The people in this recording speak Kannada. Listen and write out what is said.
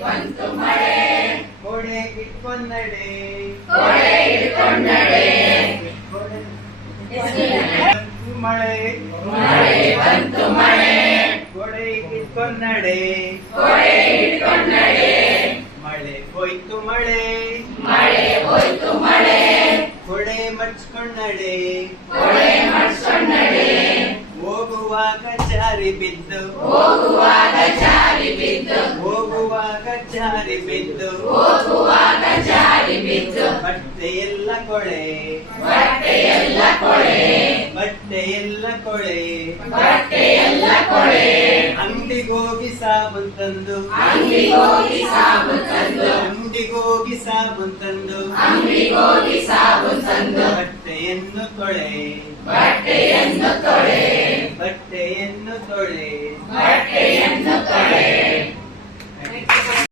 ಬಂತು ಮಳೆ ಕೊಡೆ ಕಿಟ್ಕೊಂಡಡೆ ಕೊಡೆ ಹಿಡ್ಕೊಂಡಡೆ ಬಂತು ಮಳೆ ಮಳೆ ಬಂತು ಮಳೆ ಕೊಡೆ ಕಿಟ್ಕೊಂಡಡೆ ಕೊಡೆ ಹಿಡ್ಕೊಂಡಡೆ ಮಳೆ ಹೋಯ್ತು ಮಳೆ ಮಳೆ ಹೋಯ್ತು ಮಳೆ ಕೊಡೆ ಮಡ್ಸ್ಕೊಂಡಡೆ ಕೊಡೆ ಮಡ್ಸ್ಕೊಂಡಡೆ ಹೋಗುವಾಗ ಜಾರಿ ಬಿದ್ದು ಹೋಗುವಾಗ ಜಾರಿ ಬಿದ್ದು ಹೋಗುವಾಗ ಜಾರಿ ಬಿದ್ದು ಹೋಗುವಾಗ ಜಾರಿ ಬಿದ್ದು ಬಟ್ಟೆಯೆಲ್ಲ ಕೊಳೆ ಬಟ್ಟೆಯೆಲ್ಲ ಕೊಳೆ ಬಟ್ಟೆಯೆಲ್ಲ ಕೊಳೆ ಬಟ್ಟೆಯೆಲ್ಲ ಕೊಳೆ ಅಂಗಡಿಗೋಗಿ ಸಾಬೂನ್ ತಂದು ಅಂಗಡಿಗೋಗಿ ಸಾಬೂನ್ ತಂದು ಅಂಗಡಿಗೋಗಿ ಸಾಬೂನ್ ತಂದು ಅಂಗಡಿಗೋಗಿ ಸಾಬೂನ್ ತಂದು ಬಟ್ಟೆಯನ್ನು ತೊಳೆ ಬಟ್ಟೆಯನ್ನು ತೊಳೆ ಬಟ್ಟೆಯನ್ನು ತೊಳೆ ಬಟ್ಟೆಯನ್ನು ತೊಳೆ